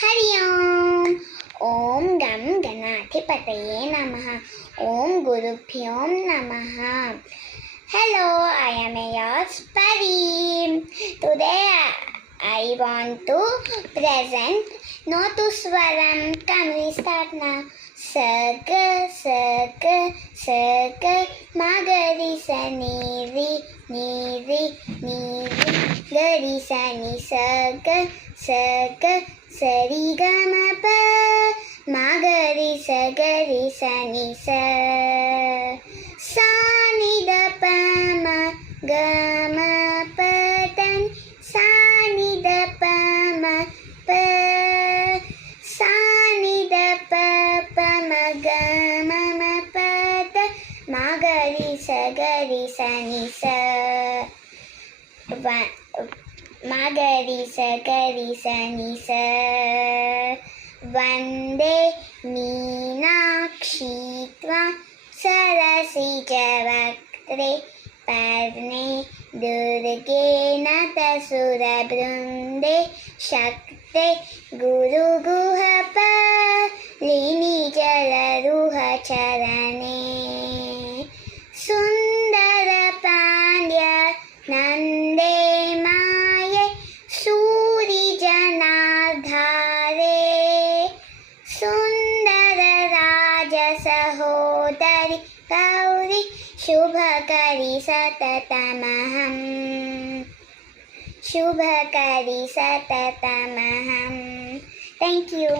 हरि ओम. ओम गम गणाधिपतये नमः. ओम गुरुभ्यो नमः. Hello, I am yours Pari. Today I want to present Notuswaram. Can we start now? Saga, saga, saga, magari sa niri, niri, niri, gari sa ni saga, saga, sari gama pa, magari sa ni sa. Sa ni da pa ma ga ma pa da ni. Sa ni da pa ma pa. Sa ni da pa pa ma ga ma ma pa da. Ma ga ri sa ni sa. Ma ga ri sa ni sa. Vande Meenakshi Tvam Sarasijavaktre Parne Durge Natasurabrunde Shakte Guru Guhapa Lini Jalaruha Charane Sundara Pandya Nande Maye Suri Janardhare Sundara Raja Sahodari Gauri Shubhakari Satatamaham. Shubhakari Satatamaham. Thank you.